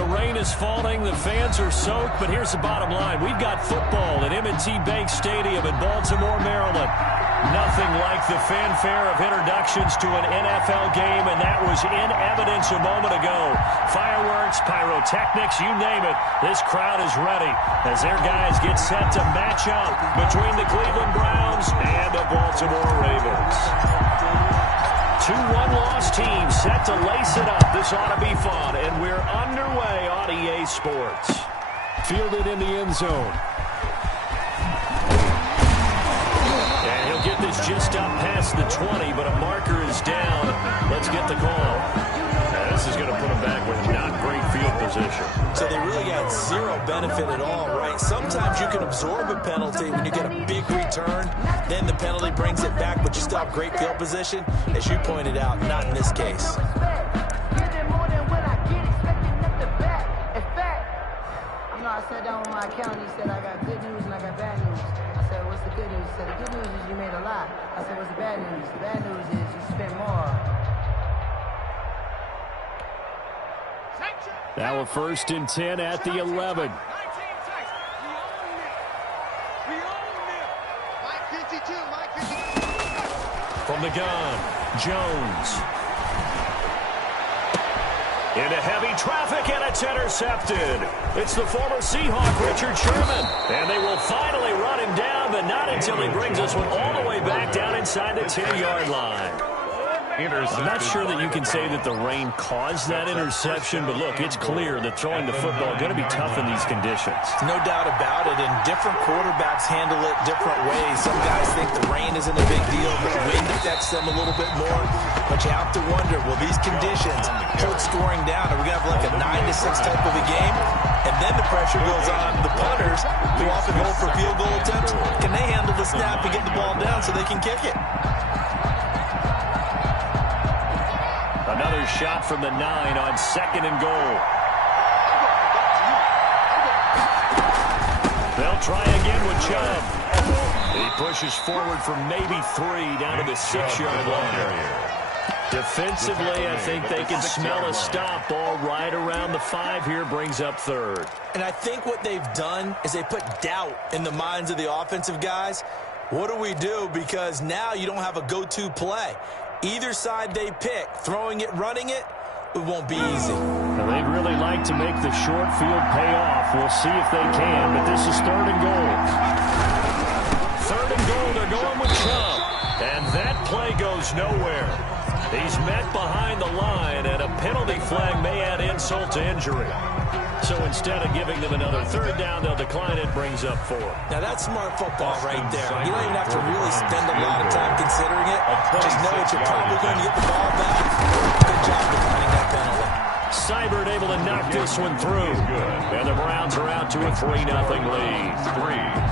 the rain is falling, the fans are soaked, but here's the bottom line. We've got football at M&T Bank Stadium in Baltimore, Maryland. Nothing like the fanfare of introductions to an NFL game, and that was in evidence a moment ago. Fireworks, pyrotechnics, you name it. This crowd is ready as their guys get set to match up between the Cleveland Browns and the Baltimore Ravens. 2-1 loss teams set to lace it up. This ought to be fun, and we're underway on EA Sports. Fielded in the end zone. And he'll get this just up past the 20, but a marker is down. Let's get the call. Now, this is going to put him back with not great field position. So they really got zero benefit at all, right? Sometimes you can absorb a penalty when you get a big return. Then the penalty brings it back, but you still have great field position. As you pointed out, not in this case. I sat down with my accountant. He said, I got good news and I got bad news. I said, what's the good news? He said, the good news is you made a lot. I said, what's the bad news? The bad news is you spent more. Now a 1st and 10 at the 11. From the gun, Jones. Into heavy traffic, and it's intercepted. It's the former Seahawk, Richard Sherman. And they will finally run him down, but not until he brings us one all the way back down inside the 10-yard line. I'm not sure that you can say that the rain caused that interception, but look, it's clear that throwing the football is going to be tough in these conditions. No doubt about it, and different quarterbacks handle it different ways. Some guys think the rain isn't a big deal, but wind affects them a little bit more. But you have to wonder, will these conditions hold scoring down? Are we going to have like a 9-6 type of a game? And then the pressure goes on the punters, who often hold for field goal attempts. Can they handle the snap and get the ball down so they can kick it? Another shot from the 9 on 2nd and goal. They'll try again with Chubb. He pushes forward for maybe 3 down to the 6-yard line. Defensively, I think they can smell a stop. Ball right around the 5 here, brings up 3rd. And I think what they've done is they put doubt in the minds of the offensive guys. What do we do? Because now you don't have a go-to play. Either side they pick, throwing it, running it, it won't be easy. Now, they'd really like to make the short field pay off. We'll see if they can, but this is 3rd and goal. 3rd and goal, they're going with Chubb. And that play goes nowhere. He's met behind the line, and a penalty flag may add insult to injury. So instead of giving them another 3rd down, they'll decline it, brings up 4. Now that's smart football right there. You don't even have to really spend a lot of time considering it. Just know that you're probably going to get the ball back. Good job declining that penalty. Seibert able to knock this one through. And the Browns are out to a 3-0 lead.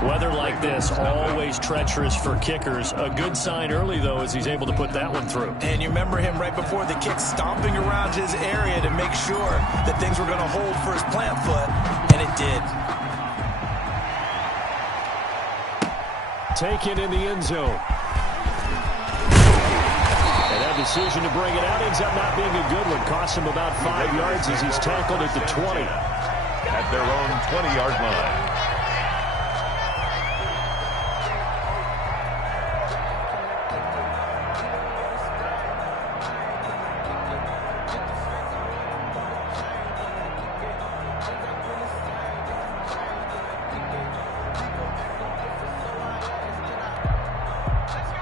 Weather like this, always treacherous for kickers. A good sign early, though, as he's able to put that one through. And you remember him right before the kick stomping around his area to make sure that things were going to hold for his plant foot, and it did. Taken in the end zone. And that decision to bring it out ends up not being a good one. Costs him about 5 yards as he's tackled at the 20. At their own 20-yard line.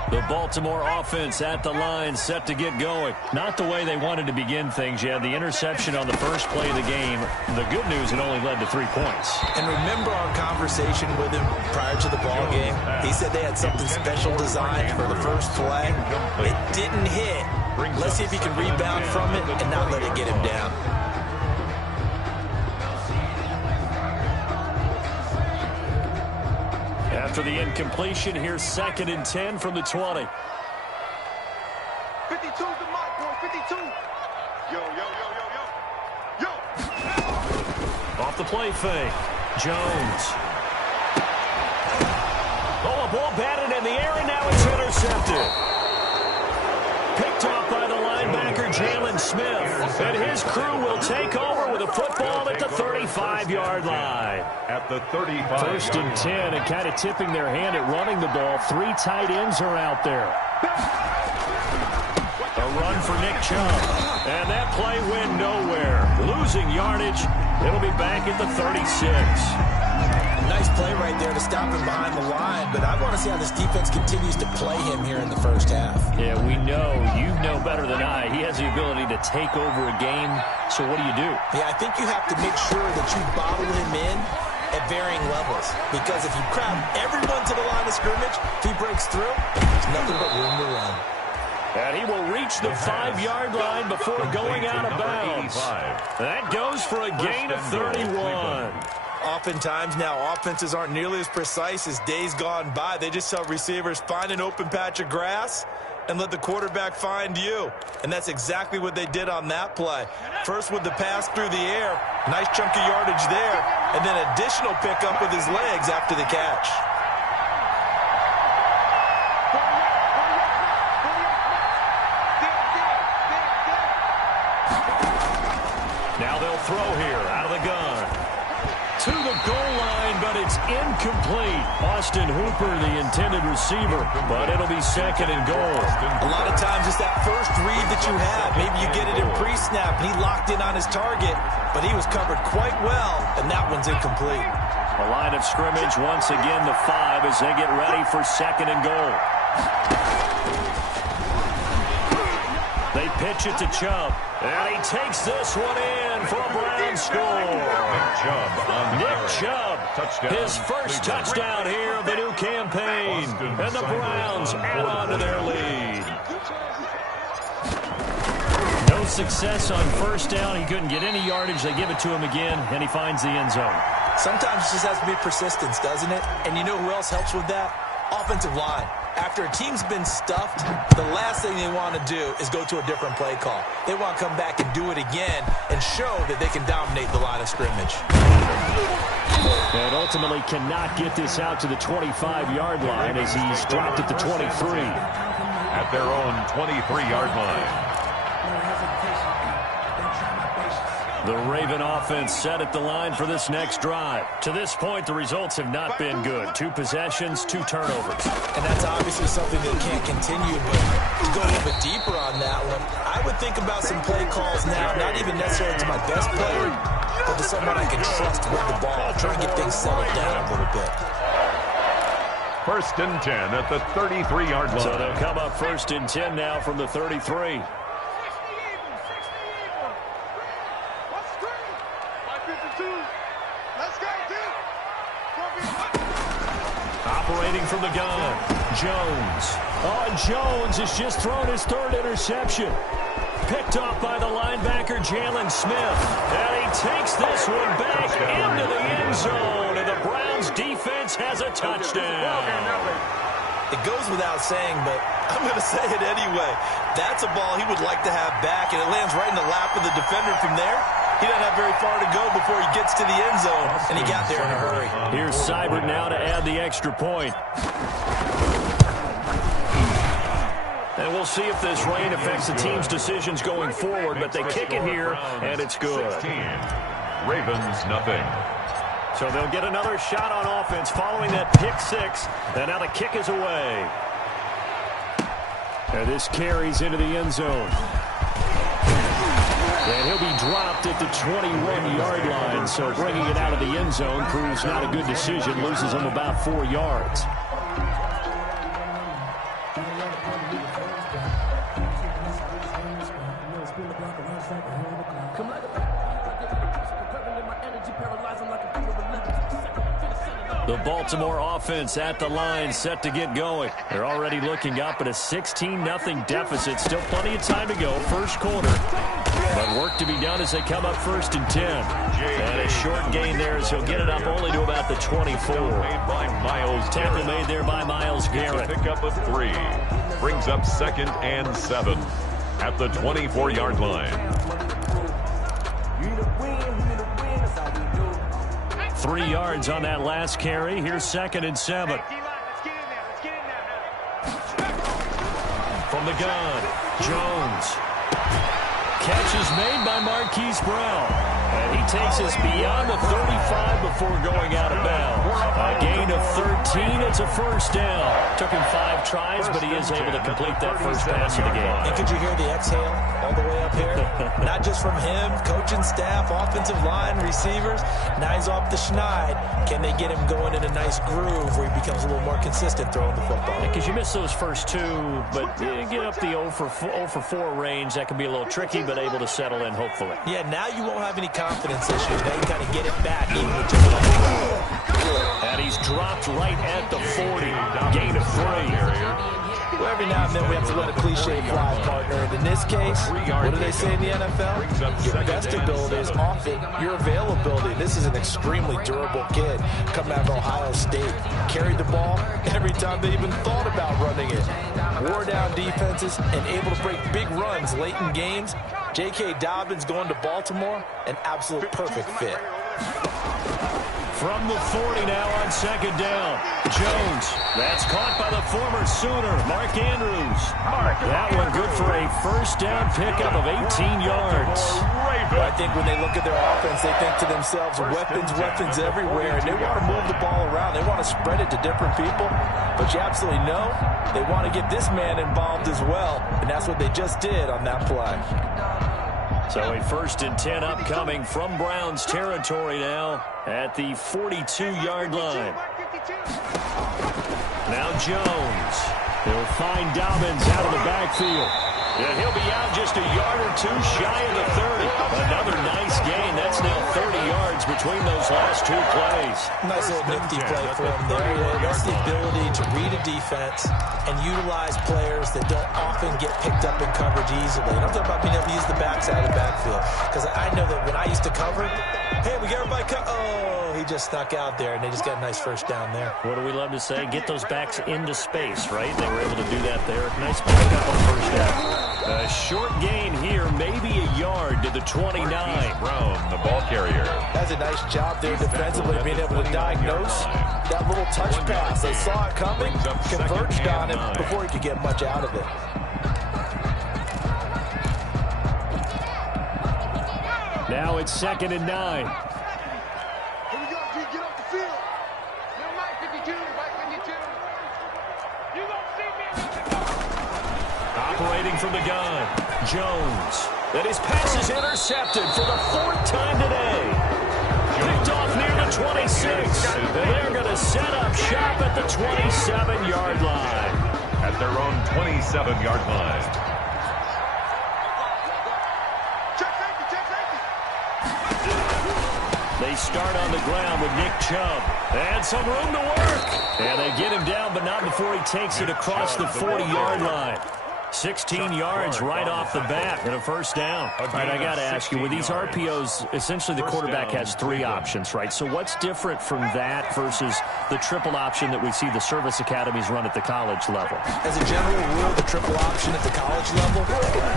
The Baltimore offense at the line, set to get going. Not the way they wanted to begin things. You had the interception on the first play of the game. The good news, it only led to 3 points. And remember our conversation with him prior to the ball game? He said they had something special designed for the first play. It didn't hit. Let's see if he can rebound from it and not let it get him down. After the incompletion, here's 2nd and 10 from the 20. 52's the mark, boy. 52. Yo. Off the play fake. Jones. Oh, a ball batted in the air, and now it's intercepted. Picked off by the linebacker, Jalen Smith. And his crew will take over with a football at the 35-yard line. At the 35. First and 10, and kind of tipping their hand at running the ball. 3 tight ends are out there. A run for Nick Chubb. And that play went nowhere. Losing yardage. It'll be back at the 36. Nice play right there to stop him behind the line, but I want to see how this defense continues to play him here in the first half. Yeah, we know. You know better than I. He has the ability to take over a game, so what do you do? Yeah, I think you have to make sure that you bottle him in at varying levels, because if you crowd everyone to the line of scrimmage, if he breaks through, there's nothing but room to run. And he will reach the 5-yard line before going out of bounds. That goes for a gain of 31. Oftentimes now, offenses aren't nearly as precise as days gone by. They just tell receivers, find an open patch of grass and let the quarterback find you. And that's exactly what they did on that play. First with the pass through the air, nice chunk of yardage there, and then additional pickup with his legs after the catch. Now they'll throw here out of the gun. To the goal line, but it's incomplete. Austin Hooper, the intended receiver, but it'll be second and goal. A lot of times it's that first read that you have. Maybe you get it in pre-snap, and he locked in on his target, but he was covered quite well, and that one's incomplete. A line of scrimmage once again, the 5, as they get ready for second and goal. They pitch it to Chubb, and he takes this one in for a Brown score. Nick Chubb, his first touchdown here of the new campaign, and the Browns add on to their lead. No success on first down. He couldn't get any yardage. They give it to him again, and he finds the end zone. Sometimes it just has to be persistence, doesn't it? And you know who else helps with that? Offensive line. After a team's been stuffed, the last thing they want to do is go to a different play call. They want to come back and do it again and show that they can dominate the line of scrimmage. And ultimately cannot get this out to the 25-yard line as he's dropped at the 23. At their own 23-yard line. The Raven offense set at the line for this next drive. To this point, the results have not been good. 2 possessions, 2 turnovers. And that's obviously something that can't continue, but to go a little bit deeper on that one, I would think about some play calls now, not even necessarily to my best player, but to someone I can trust with the ball, try and get things settled down a little bit. First and 10 at the 33-yard line. So they'll come up first and 10 now from the 33. Operating from the gun, Jones. Oh, and Jones has just thrown his 3rd interception. Picked off by the linebacker, Jalen Smith. And he takes this one back into the end zone. And the Browns defense has a touchdown. It goes without saying, but I'm going to say it anyway. That's a ball he would like to have back, and it lands right in the lap of the defender from there. He doesn't have very far to go before he gets to the end zone, and he got there in a hurry. Here's Seibert now to add the extra point. And we'll see if this rain affects the team's decisions going forward, but they kick it here, and it's good. 16. Ravens, nothing. So they'll get another shot on offense following that pick 6, and now the kick is away. And this carries into the end zone. And he'll be dropped at the 21-yard line, so bringing it out of the end zone proves not a good decision, loses him about 4 yards. The Baltimore offense at the line, set to get going. They're already looking up at a 16-0 deficit. Still plenty of time to go, first quarter. But work to be done as they come up first and 10. And a short gain there as he'll get it up only to about the 24. Tackle made there by Myles Garrett. Pick up of 3. Brings up 2nd and 7 at the 24-yard line. 3 yards on that last carry. Here's 2nd and 7. From the gun, Jones. catch is made by Marquise Brown. And he takes us beyond the 35 before going out of bounds. A gain of 13. It's a first down. Took him 5 tries, but he is able to complete that first pass of the game. And could you hear the exhale all the way up here? Not just from him, coaching staff, offensive line, receivers. Now he's off the schneid. Can they get him going in a nice groove where he becomes a little more consistent throwing the football? Because you miss those first 2, but you get up the 0 for 4 range. That can be a little tricky, but able to settle in, hopefully. Yeah, now you won't have any confidence issues. Now you kind of get it back even with just and he's dropped right at the 40. Gain of 3. Well, every now and then we have to let a cliche fly, partner. And in this case, what do they say in the NFL? Your best ability is often your availability. This is an extremely durable kid coming out of Ohio State. Carried the ball every time they even thought about running it. Wore down defenses and able to break big runs late in games. J.K. Dobbins going to Baltimore, an absolute perfect fit. From the 40 now on second down. Jones. That's caught by the former Sooner, Mark Andrews. That one good for a first down pickup of 18 yards. I think when they look at their offense, they think to themselves, weapons everywhere, and they want to move the ball around. They want to spread it to different people. But you absolutely know they want to get this man involved as well, and that's what they just did on that play. So a 1st and 10 upcoming from Browns territory now at the 42-yard line. Now Jones. He'll find Dobbins out of the backfield. And he'll be out just a yard or 2 shy of the 30. Another nice gain. That's now 30 yards between those last 2 plays. Nice little nifty play for him there. That's the ability to read a defense and utilize players that don't often get picked up in coverage easily. And I'm talking about being able to use the backside of the backfield. Because I know that when I used to cover, hey, we got everybody he just snuck out there, and they just got a nice first down there. What do we love to say? Get those backs into space, right? They were able to do that there. Nice pickup on first down. A short gain here, maybe a yard to the 29. Brown, the ball carrier. That's a nice job there defensively, being able to diagnose that little touch pass. They saw it coming, converged on him before he could get much out of it. Now it's 2nd and 9. Here we go, G. Get off the field. Little Mike 52, Mike 52. You gonna see me in the Operating from the gun, Jones. And his pass is intercepted for the 4th time today. Picked off near the 26. And they're going to set up shop at the 27-yard line. At their own 27-yard line. They start on the ground with Nick Chubb. And some room to work. And they get him down, but not before he takes it across the 40-yard line. 16 yards right off the bat and a first down. All right, I got to ask you, with these RPOs, essentially the quarterback has 3 options, right? So what's different from that versus the triple option that we see the service academies run at the college level? As a general rule, the triple option at the college level,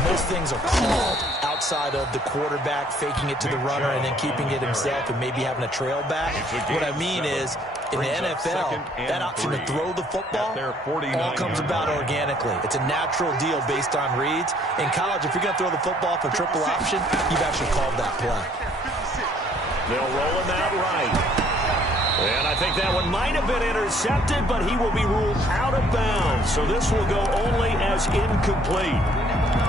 most things are called outside of the quarterback faking it to the runner and then keeping it himself and maybe having a trail back. What I mean is, in the NFL, that option to throw the football all comes about organically. It's a natural deal based on reads. In college, if you're going to throw the football for triple option, you've actually called that play. They'll roll him out right. And I think that one might have been intercepted, but he will be ruled out of bounds. So this will go only as incomplete.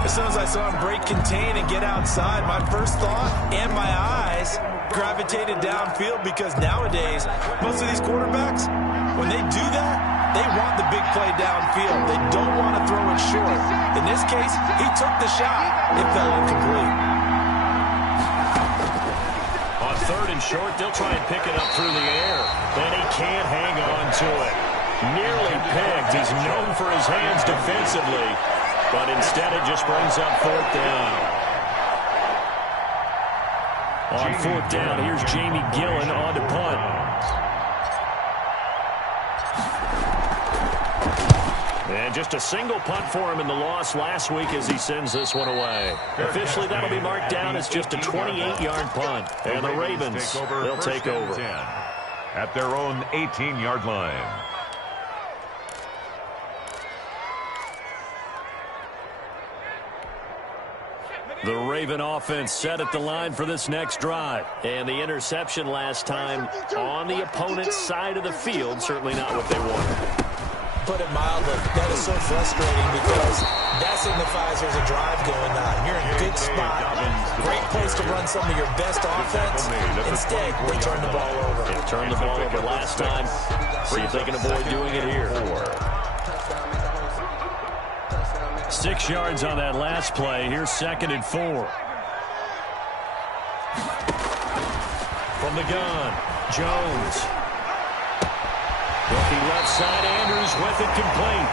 As soon as I saw him break contain and get outside, my first thought and my eyes gravitated downfield, because nowadays, most of these quarterbacks, when they do that, they want the big play downfield. They don't want to throw it short. In this case, he took the shot. It fell incomplete. On 3rd and short, they'll try and pick it up through the air. Then he can't hang on to it. Nearly picked. He's known for his hands defensively, but instead it just brings up 4th down. On 4th down, here's Jamie Gillen on to punt. And just a single punt for him in the loss last week as he sends this one away. Officially, that'll be marked down as just a 28-yard punt. And the Ravens, they'll take over. At their own 18-yard line. The Raven offense set at the line for this next drive. And the interception last time on the opponent's side of the field, certainly not what they wanted. Put it mildly, that is so frustrating because that signifies there's a drive going on. You're in a good spot, great place to run some of your best offense. Instead, they turn the ball over. They turned the ball over last time. See if they can avoid doing it here. 6 yards on that last play. Here's 2nd and 4. From the gun, Jones. Looking left side, Andrews with it complete.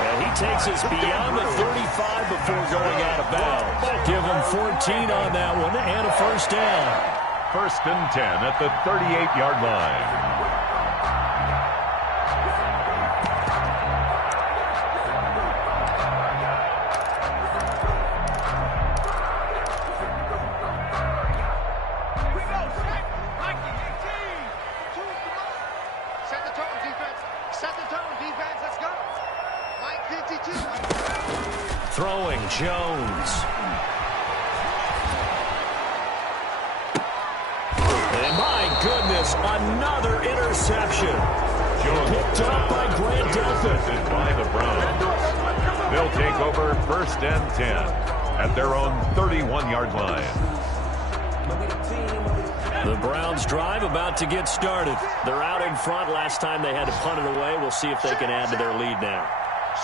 And he takes us beyond the 35 before going out of bounds. Give him 14 on that one and a first down. 1st and 10 at the 38-yard line. Throwing, Jones. And my goodness, another interception. Picked up by Grant Delphin. By the Browns. They'll take over 1st and 10 at their own 31-yard line. The Browns drive about to get started. They're out in front. Last time they had to punt it away. We'll see if they can add to their lead now.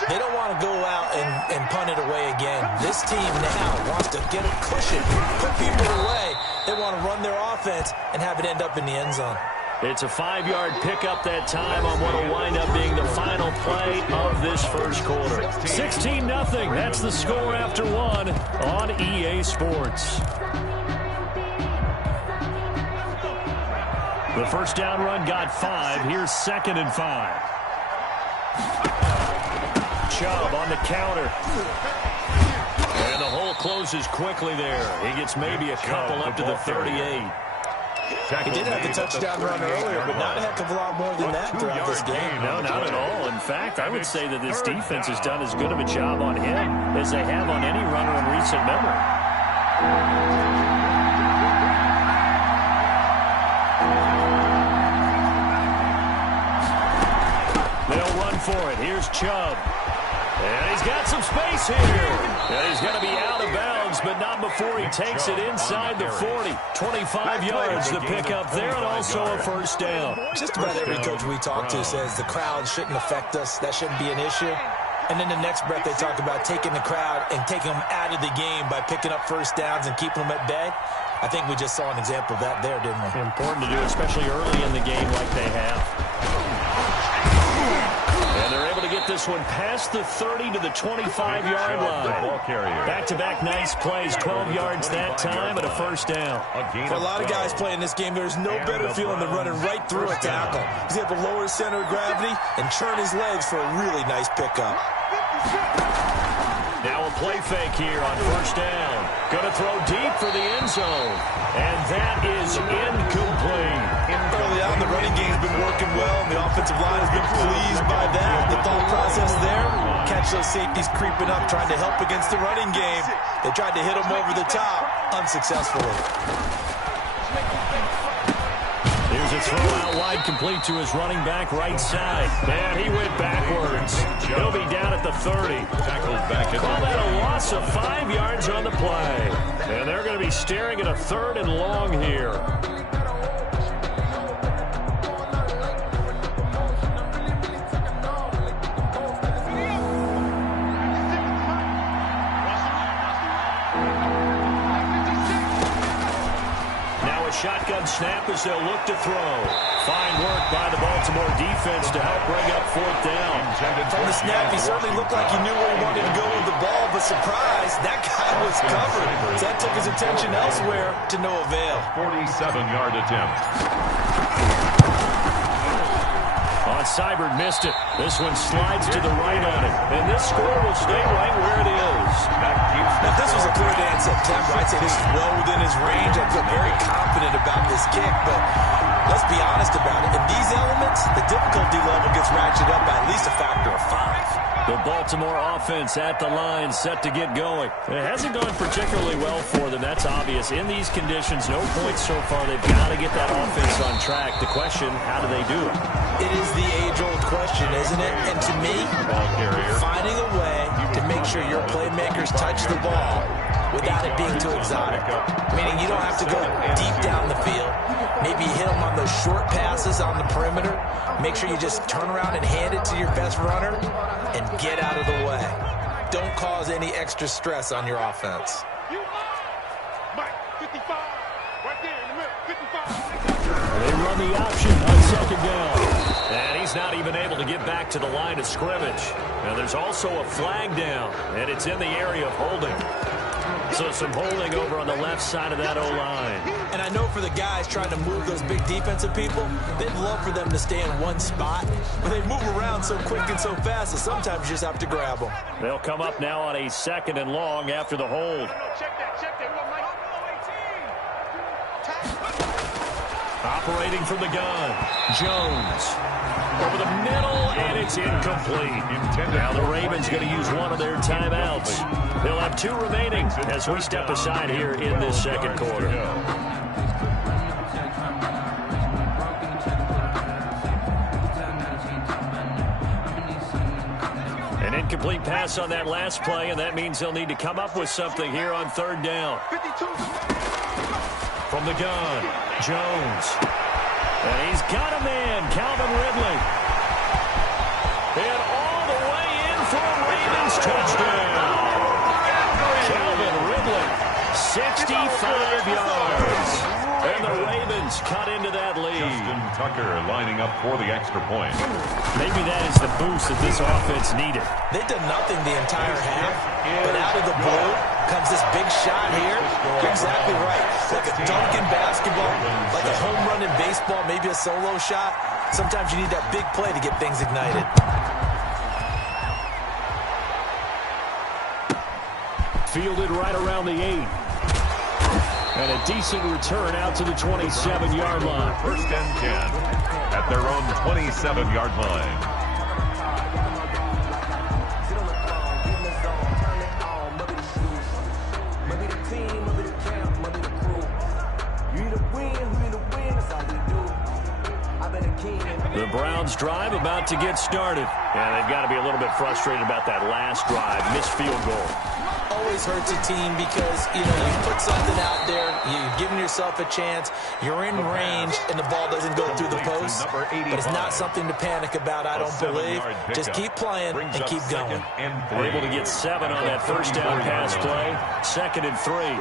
They don't want to go out and punt it away again. This team now wants to get a cushion, put people away. They want to run their offense and have it end up in the end zone. It's a 5-yard pickup that time on what will wind up being the final play of this first quarter. 16-0. That's the score after 1 on EA Sports. The first down run got 5. Here's 2nd and 5. Chubb on the counter. And the hole closes quickly there. He gets maybe a couple up to the 38. He did have the touchdown run earlier, but not a heck of a lot more than that throughout this game. No, not at all. In fact, I would say that this defense has done as good of a job on him as they have on any runner in recent memory. They'll run for it. Here's Chubb. And he's got some space here. And he's going to be out of bounds, but not before he takes it inside the 40. 25 yards to pick up there, and also a first down. Just about every coach we talk to says the crowd shouldn't affect us. That shouldn't be an issue. And then the next breath they talk about taking the crowd and taking them out of the game by picking up first downs and keeping them at bay. I think we just saw an example of that there, didn't we? Important to do, especially early in the game like they have. And they're able to get this one past the 30 to the 25-yard line. Back-to-back nice plays, 12 yards that time and a first down. For a lot of guys playing this game, there's no better feeling than running right through a tackle. He's able to lower his center of gravity and churn his legs for a really nice pickup. Now a play fake here on first down. Going to throw deep for the end zone. And that is incomplete. Early on, the running game's been working well, and the offensive line has been pleased by that. The thought process there, catch those safeties creeping up, trying to help against the running game. They tried to hit them over the top, unsuccessfully. Here's a throw out wide, complete to his running back right side. And he went backwards. He'll be down at the 30. Call that a loss of 5 yards on the play. And they're going to be staring at a 3rd and long here. Shotgun snap as they'll look to throw. Fine work by the Baltimore defense to help bring up 4th down. From the snap, he certainly looked like he knew where he wanted to go with the ball, but surprise, that guy was covered. So that took his attention elsewhere to no avail. 47-yard attempt. Seibert missed it. This one slides to the right on it. And this score will stay right where it is. Now, if this was a clear day in September, I'd say this is well within his range. I feel very confident about this kick, but let's be honest about it. In these elements, the difficulty level gets ratcheted up by at least a factor of 5. The Baltimore offense at the line, set to get going. It hasn't gone particularly well for them. That's obvious. In these conditions, no points so far. They've got to get that offense on track. The question, how do they do it? It is the age-old question, isn't it? And to me, finding a way to make sure your playmakers touch the ball without it being too exotic. Meaning you don't have to go deep down the field. Maybe you hit them on those short passes on the perimeter. Make sure you just turn around and hand it to your best runner and get out of the way. Don't cause any extra stress on your offense. Mike, 55. Right there in the middle, 55. They run the option on second down. And he's not even able to get back to the line of scrimmage. Now there's also a flag down, and it's in the area of holding. So some holding over on the left side of that O-line. And I know for the guys trying to move those big defensive people, they'd love for them to stay in one spot. But they move around so quick and so fast that sometimes you just have to grab them. They'll come up now on a 2nd and long after the hold. Check that. Operating from the gun, Jones. Over the middle, and it's incomplete. Now the Ravens going to use one of their timeouts. They'll have 2 remaining as we step aside here in this second quarter. An incomplete pass on that last play, and that means they'll need to come up with something here on 3rd down. From the gun, Jones. And he's got a man, Calvin Ridley. And all the way in for a Ravens touchdown. Calvin Ridley, 65 yards. And the Ravens cut into that lead. Justin Tucker lining up for the extra point. Maybe that is the boost that this offense needed. They've done nothing the entire half, but out of the blue comes this big shot here. You're exactly right. Like a dunk in basketball, like a home run in baseball, maybe a solo shot. Sometimes you need that big play to get things ignited. Fielded right around the 8. And a decent return out to the 27-yard line. 1st and 10 at their own 27-yard line. The Browns drive about to get started. And they've got to be a little bit frustrated about that last drive. Missed field goal. Always hurts a team because, you put something out there, you've given yourself a chance, you're in range, and the ball doesn't go through the post. But it's not something to panic about, I don't believe. Just keep playing and keep going. They're able to get 7 on that 1st down pass play. 2nd and 3.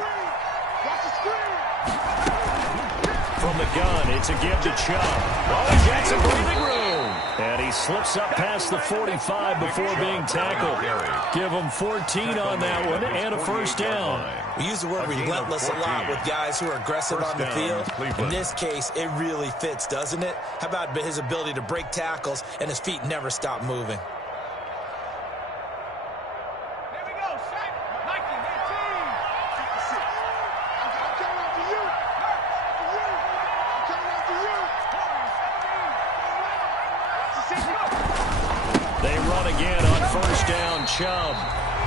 From the gun, it's a give to Chubb. Oh, Jackson breathing room. And he slips up past the 45 before being tackled. Give him 14 on that one and a 1st down. We use the word relentless a lot with guys who are aggressive on the field. In this case, it really fits, doesn't it? How about his ability to break tackles and his feet never stop moving? They run again on 1st down, Chubb.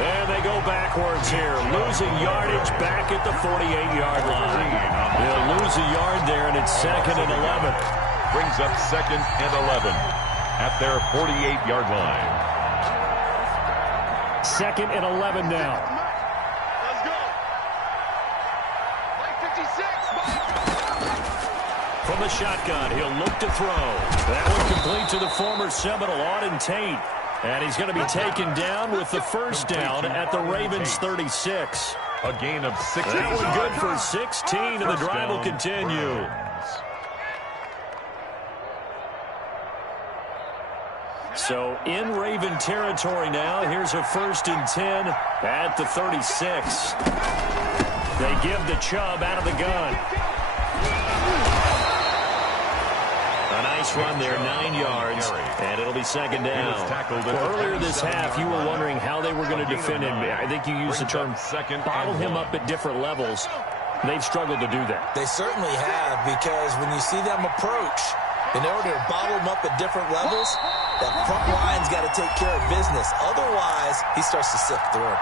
And they go backwards here, losing yardage back at the 48-yard line. They'll lose a yard there, and it's 2nd and 11. Brings up 2nd and 11 at their 48-yard line. 2nd and 11 now. Let's go. Mike 56. From the shotgun, he'll look to throw. That one complete to the former Seminole, Auden Tate. And he's going to be taken down with the 1st down at the Ravens 36. A gain of 16. That one good for 16, and the drive will continue. So in Raven territory now. Here's a 1st and 10 at the 36. They give the Chubb out of the gun. A nice run there, 9 yards, and it'll be 2nd down. Well, earlier this half, you were wondering how they were going to defend him. I think you used the term bottle him up at different levels. They've struggled to do that. They certainly have, because when you see them approach, In order to bottle him up at different levels, that front line's got to take care of business. Otherwise, he starts to sift through.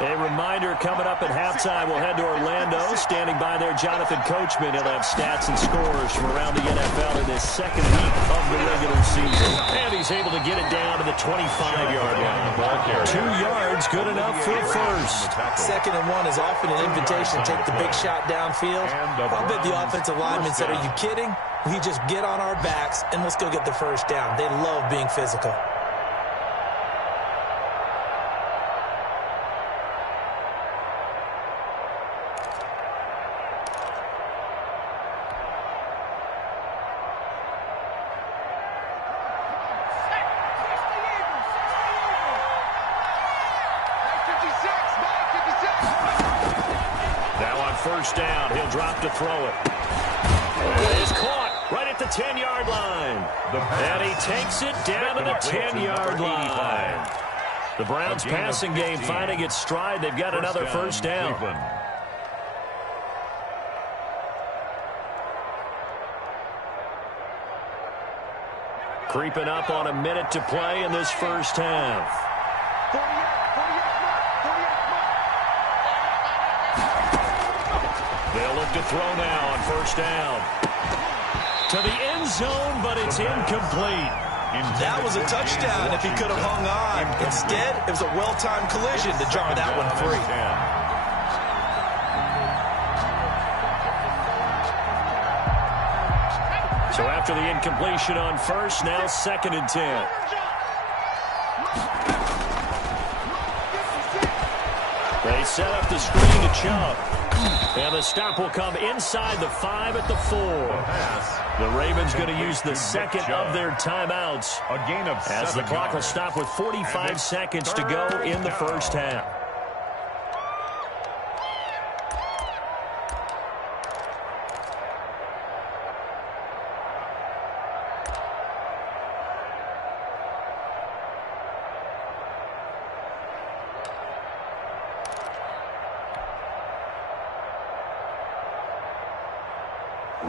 A reminder coming up at halftime. We'll head to Orlando. Standing by there, Jonathan Coachman. He'll have stats and scores from around the NFL in this second week of the regular season. And he's able to get it down to the 25-yard line. 2 yards, good enough for a first. 2nd and 1 is often an invitation to take the big shot downfield. I bet the offensive lineman said, "Are you kidding? We just get on our backs and let's go get the first down." They love being physical. First down. He'll drop to throw it. It's caught right at the 10-yard line. And he takes it down to the 10-yard line. The Browns' passing game finding its stride. They've got another first down. Creeping up on a minute to play in this first half. They'll look to throw now on first down. To the end zone, but it's incomplete. That was a touchdown if he could have hung on. Instead, it was a well-timed collision to jump that one free. So after the incompletion on first, now 2nd and 10. They set up the screen to Chubb. And the stop will come inside the 5 at the 4. The Ravens going to use the second of their timeouts as the clock will stop with 45 seconds to go in the first half.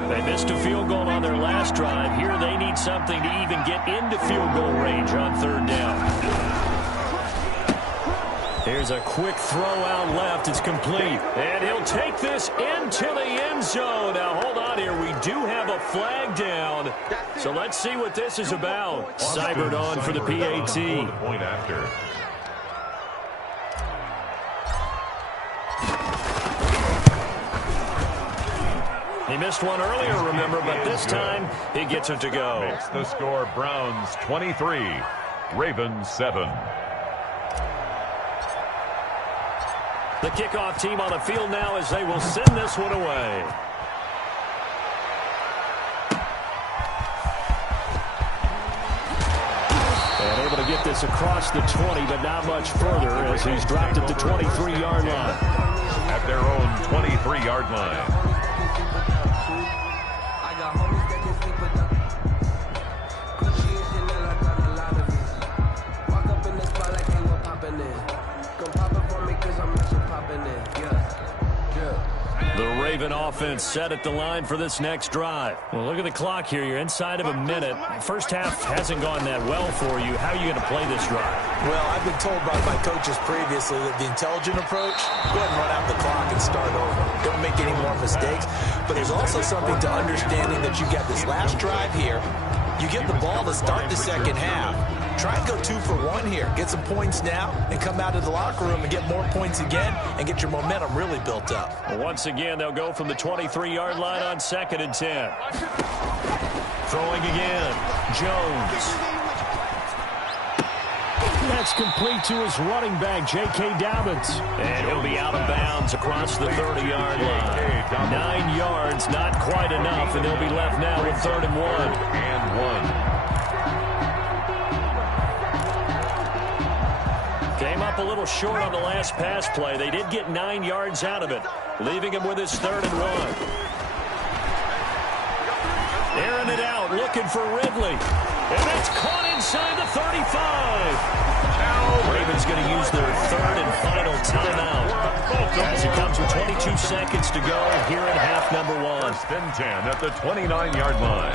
They missed a field goal on their last drive. Here they need something to even get into field goal range on 3rd down. Here's a quick throw out left. It's complete. And he'll take this into the end zone. Now, hold on here. We do have a flag down. So let's see what this is about. Seibert on for the PAT. Point after. He missed one earlier, remember, but this time he gets it to go. Makes the score Browns 23, Ravens 7. The kickoff team on the field now as they will send this one away. And able to get this across the 20, but not much further as he's dropped at the 23-yard line. At their own 23-yard line. The Raven offense set at the line for this next drive. Well, look at the clock here. You're inside of a minute. First half hasn't gone that well for you. How are you going to play this drive? Well, I've been told by my coaches previously that the intelligent approach, go ahead and run out the clock and start over. Don't make any more mistakes. But there's also something to understanding that you've got this last drive here. You get the ball to start the second half. Try and go 2 for 1 here. Get some points now and come out of the locker room and get more points again and get your momentum really built up. Well, once again, they'll go from the 23-yard line on 2nd and 10. Throwing again. Jones. That's complete to his running back, J.K. Dobbins. And he'll be out of bounds across the 30-yard line. 9 yards, not quite enough, and they'll be left now with 3rd and 1. Came up a little short on the last pass play. They did get 9 yards out of it, leaving him with his 3rd and 1. Airing it out, looking for Ridley. And that's caught inside the 35. Ravens going to use their third and final timeout as it comes with 22 seconds to go here in half number 1. First and 10 at the 29-yard line.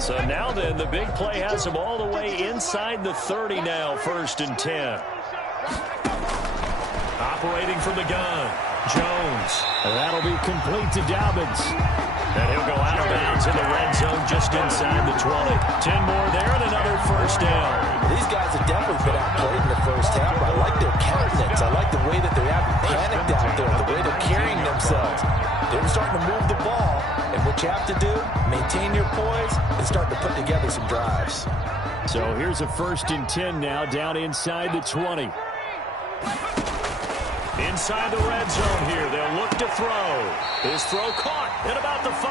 So now then, the big play has them all the way inside the 30 now, first and 10. Operating from the gun, Jones. That'll be complete to Dobbins. And he'll go out of bounds in the red zone just inside the 20. 10 more there and another first down. These guys have definitely been outplayed in the first half. I like their countenance. I like the way that they're panicked out there, the way they're carrying themselves. They're starting to move the ball. And what you have to do, maintain your poise and start to put together some drives. So here's a first and 10 now down inside the 20. Inside the red zone here, they'll look to throw. His throw caught at about the 5.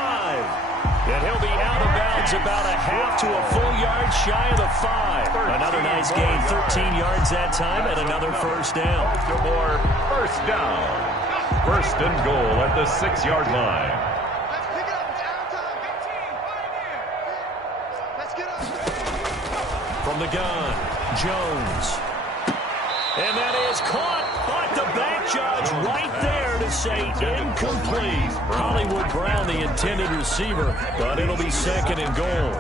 And he'll be out of bounds about a half to a full yard shy of the 5. Another nice gain, 13 yards that time, and another first down. Baltimore, first down. First and goal at the 6-yard line. Let's pick it up. It's out of time. 15, let's get up. From the gun, Jones. And that is caught. But the back judge right there to say incomplete. Hollywood Brown, the intended receiver, but it'll be second and goal.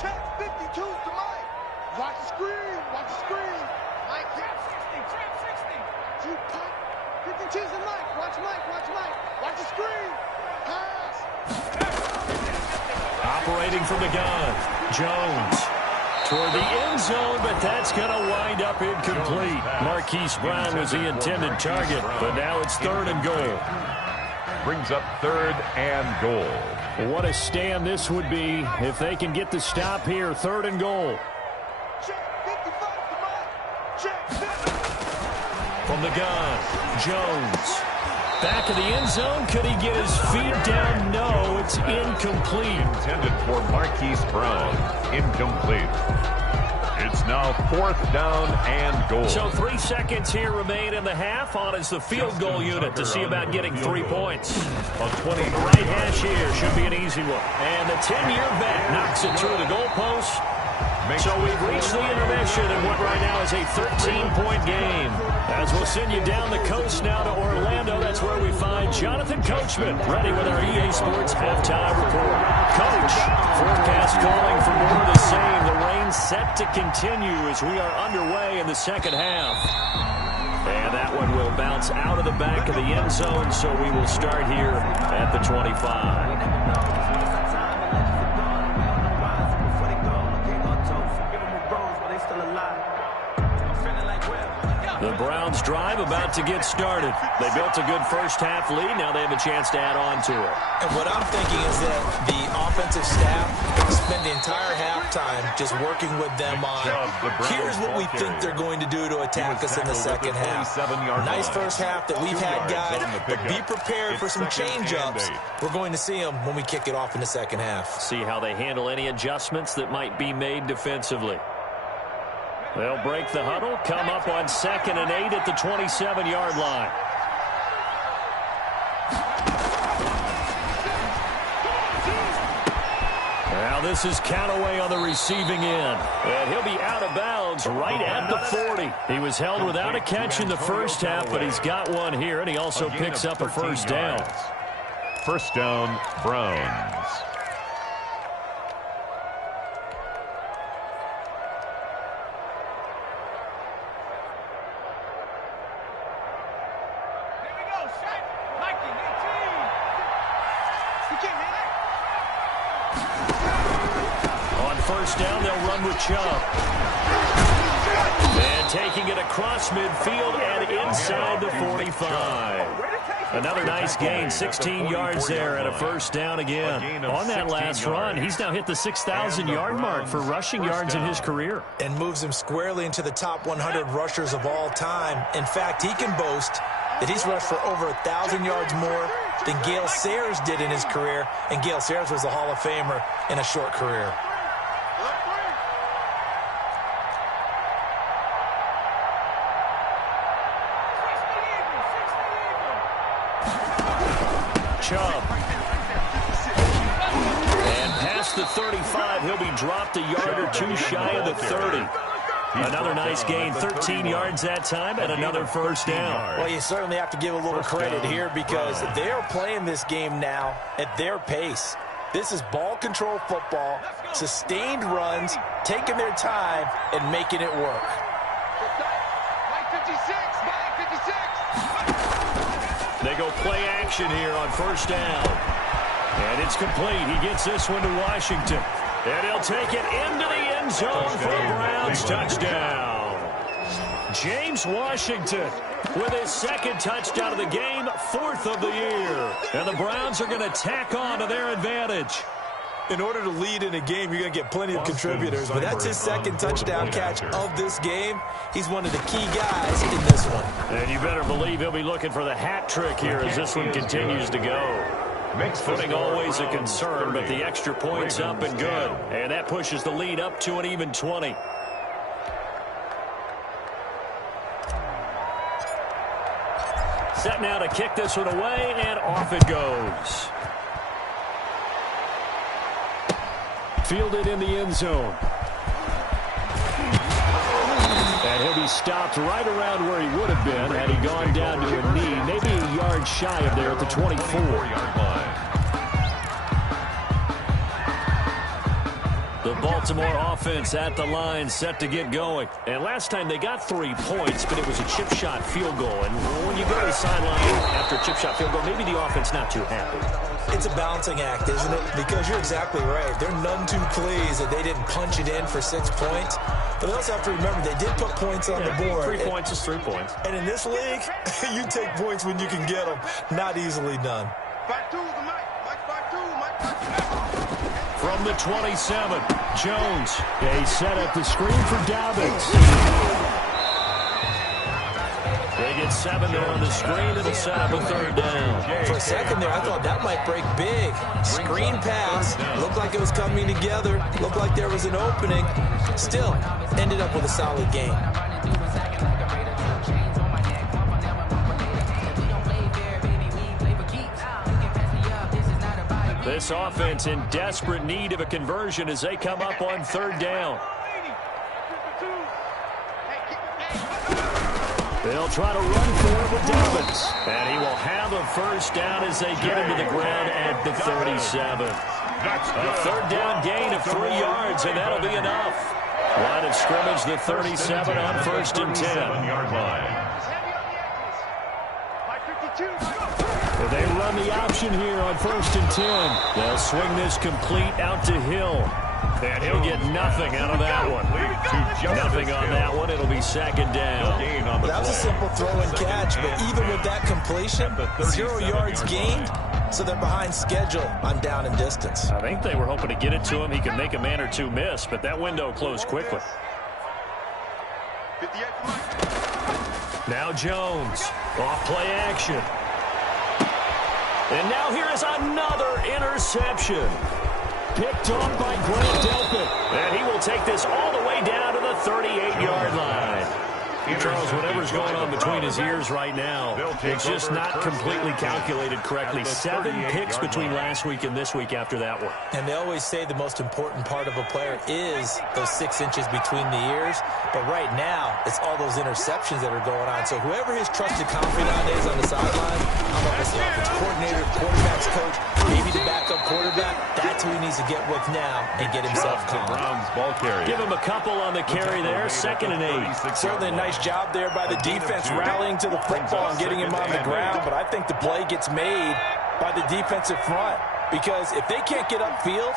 Check 52 to Mike. Watch the screen. Watch the screen. Mike, trap 60. 2 cut. 52 to Mike. Watch Mike. Watch Mike. Watch the screen. Pass. Operating from the gun, Jones. Toward the end zone, but that's going to wind up incomplete. Marquise Brown was the intended target, but now it's third and goal. Brings up third and goal. What a stand this would be if they can get the stop here, third and goal. Check 55 to Mike. Check 50. From the gun, Jones. Back of the end zone. Could he get his feet down? No, it's incomplete. Intended for Marquise Brown. Incomplete. It's now fourth down and goal. So 3 seconds here remain in the half. On is the field goal unit to see about getting 3 points. A 20 Right hash here should be an easy one. And the 10-year vet knocks it through the goalpost. So we've reached the intermission in what right now is a 13-point game. As we'll send you down the coast now to Orlando, that's where we find Jonathan Coachman ready with our EA Sports halftime report. Coach, forecast calling for more of the same. The rain set to continue as we are underway in the second half. And that one will bounce out of the back of the end zone, so we will start here at the 25. The Browns drive about to get started. They built a good first-half lead. Now they have a chance to add on to it. And what I'm thinking is that the offensive staff spend the entire halftime just working with them on, here's what we think they're going to do to attack us in the second half. Nice first half that we've had, guys, but be prepared for some change-ups. We're going to see them when we kick it off in the second half. See how they handle any adjustments that might be made defensively. They'll break the huddle, come up on 2nd and 8 at the 27-yard line. Now this is Callaway on the receiving end. And he'll be out of bounds right at the 40. He was held without a catch in the first half, but he's got one here, and he also picks up a first down. First down, Browns. First down, they'll run with Chubb. And taking it across midfield and inside the 45. Another nice gain, 16 yards there and a first down again. On that last run, he's now hit the 6,000-yard mark for rushing yards in his career. And moves him squarely into the top 100 rushers of all time. In fact, he can boast that he's rushed for over 1,000 yards more than Gale Sayers did in his career, and Gale Sayers was a Hall of Famer in a short career. Chubb. And past the 35, he'll be dropped a yard or two shy of the 30. Another nice gain, 13 yards that time, and another first down. Well, you certainly have to give a little credit here because they are playing this game now at their pace. This is ball control football, sustained runs, taking their time, and making it work. They go play action here on first down. And it's complete. He gets this one to Washington. And he'll take it into the end zone for a Browns touchdown. James Washington with his second touchdown of the game, 4th of the year. And the Browns are going to tack on to their advantage. In order to lead in a game, you're going to get plenty of contributors, but that's his second touchdown catch of this game. He's one of the key guys in this one. And you better believe he'll be looking for the hat trick here as this one continues to go. Footing always a concern, but the extra point's up and good. And that pushes the lead up to an even 20. Set now to kick this one away, and off it goes. Fielded in the end zone. And he'll be stopped right around where he would have been had he gone down to a knee, maybe a yard shy of there at the 24-yard line. The Baltimore offense at the line, set to get going. And last time they got 3 points, but it was a chip shot field goal. And when you go to the sideline after a chip shot field goal, maybe the offense not too happy. It's a balancing act, isn't it? Because you're exactly right. They're none too pleased that they didn't punch it in for 6 points. But they also have to remember they did put points on the board. 3 points is 3 points. And in this league, you take points when you can get them. Not easily done. From the 27, Jones. They set up the screen for Dobbins. They get 7 there on the screen. It'll set up a 3rd down. For a second there, I thought that might break big. Screen pass. Looked like it was coming together. Looked like there was an opening. Still, ended up with a solid game. This offense in desperate need of a conversion as they come up on 3rd down. They'll try to run for it with Dobbins. And he will have a first down as they get him to the ground at the 37. A 3rd down gain of 3 yards, and that'll be enough. Line of scrimmage, the 37 on 1st and 10. They run the option here on 1st and 10. They'll swing this complete out to Hill. And he'll get nothing out of that one. Nothing on that one. It'll be 2nd down. That was a simple throw and catch, but even with that completion, 0 yards gained, so they're behind schedule on down and distance. I think they were hoping to get it to him. He could make a man or two miss, but that window closed quickly. Now Jones, off play action. And now here is another interception. Picked off by Grant Delpit. And he will take this all the way down to the 38-yard line. Charles, whatever's going on between his ears right now, it's just not completely calculated correctly. 7 picks between last week and this week after that one. And they always say the most important part of a player is those 6 inches between the ears. But right now, it's all those interceptions that are going on. So whoever his trusted confidant is on the sideline, I don't know if it's the offense coordinator, quarterback's coach, maybe the backup quarterback, that's who he needs to get with now and get himself calm. Give him a couple on the carry there, 2nd and 8. Certainly a nice job there by the defense rallying to the football and getting him on the ground, but I think the play gets made by the defensive front because if they can't get upfield,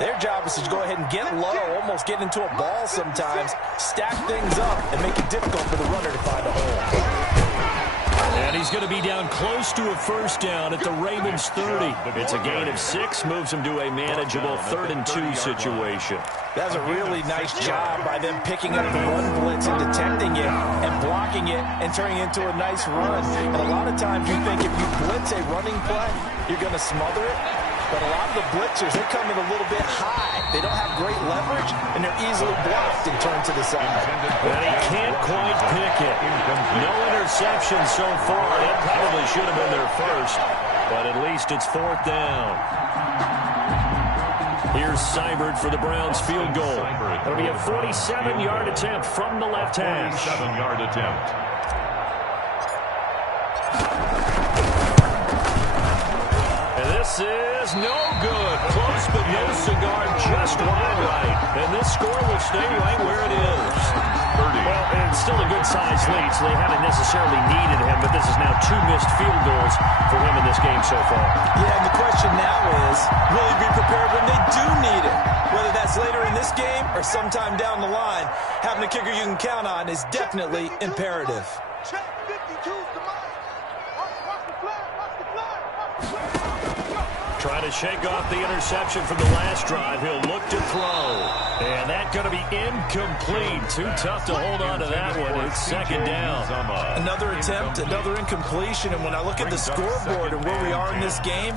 their job is to go ahead and get low, almost get into a ball sometimes, stack things up, and make it difficult for the runner to find a hole. And he's He's going to be down close to a first down at the Ravens 30. It's a gain of 6, moves him to a manageable 3rd and 2 situation. That's a really nice job by them picking up the run blitz and detecting it and blocking it and turning it into a nice run. And a lot of times you think if you blitz a running play, you're going to smother it. But a lot of the blitzers, they come in a little bit high. They don't have great leverage, and they're easily blocked and turned to the side. And he can't quite pick it. No interception so far. That probably should have been their first, but at least it's 4th down. Here's Seibert for the Browns field goal. It'll be a 47-yard attempt from the left hash. 47-yard attempt. And this is no good. Close, but no cigar, just wide right. And this score will stay right where it is. 30. Well, it's still a good-sized lead, so they haven't necessarily needed him, but this is now 2 missed field goals for him in this game so far. Yeah, and the question now is, will he be prepared when they do need it? Whether that's later in this game or sometime down the line, having a kicker you can count on is definitely imperative. Check 52's the mark. Watch the flag. Watch the flag. Watch the flag. Trying to shake off the interception from the last drive. He'll look to throw. And that's going to be incomplete. Too tough to hold on to that one. It's 2nd down. Another attempt, another incompletion. And when I look at the scoreboard and where we are in this game,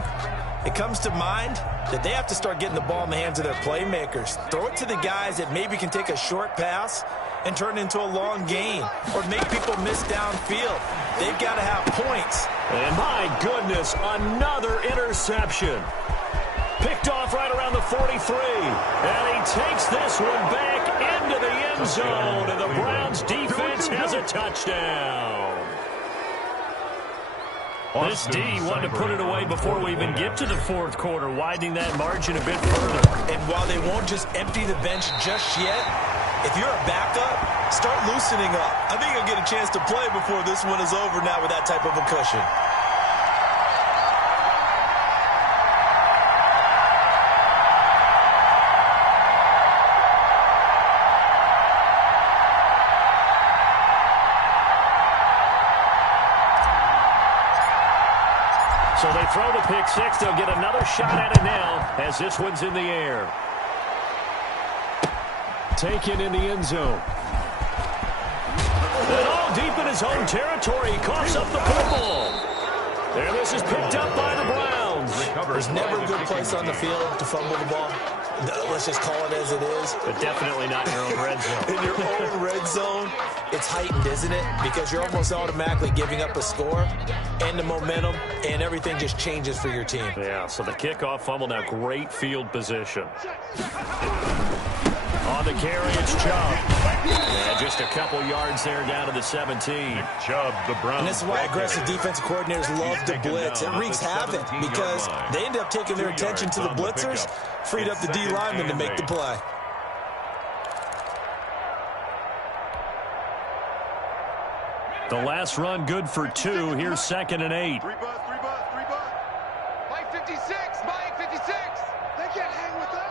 it comes to mind that they have to start getting the ball in the hands of their playmakers. Throw it to the guys that maybe can take a short pass and turn it into a long gain or make people miss downfield. They've got to have points. And my goodness, another interception. Picked off right around the 43. And he takes this one back into the end zone. And the Browns defense has a touchdown. This D wanted to put it away before we even get to the 4th quarter, widening that margin a bit further. And while they won't just empty the bench just yet, if you're a backup, start loosening up. I think you'll get a chance to play before this one is over now with that type of a cushion. So they throw the pick 6. They'll get another shot at it now as this one's in the air. Taken in the end zone. And all deep in his own territory. He coughs up the football. And this is picked up by the Browns. There's never a good place on the field to fumble the ball. Let's just call it as it is. But definitely not in your own red zone. In your own red zone, it's heightened, isn't it? Because you're almost automatically giving up a score and the momentum, and everything just changes for your team. Yeah, so the kickoff fumble, now great field position. On the carry, it's Chubb. And just a couple yards there down to the 17. Chubb, the Browns. And this is why aggressive defensive coordinators love to blitz. It wreaks havoc because they end up taking their attention to the blitzers, freed up the D lineman to make the play. The last run good for 2. Here's 2nd and 8. 3 bud. Mike 56. Mike 56. They can't hang with us.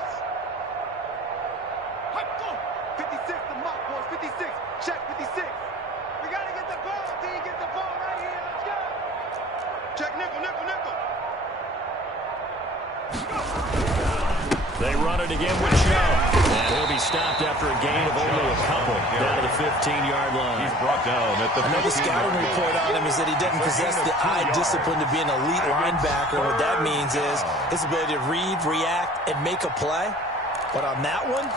56, the mock boys. 56. Check 56. We got to get the ball. D, get the ball right here. Let's go. Check nickel. They run it again with Chubb. And he'll be stopped after a gain of only a couple down to the 15-yard line. He's brought down at the 15-yard line. Another scouting report on him is that he doesn't possess the eye discipline to be an elite linebacker. What that means is his ability to read, react, and make a play. But on that one,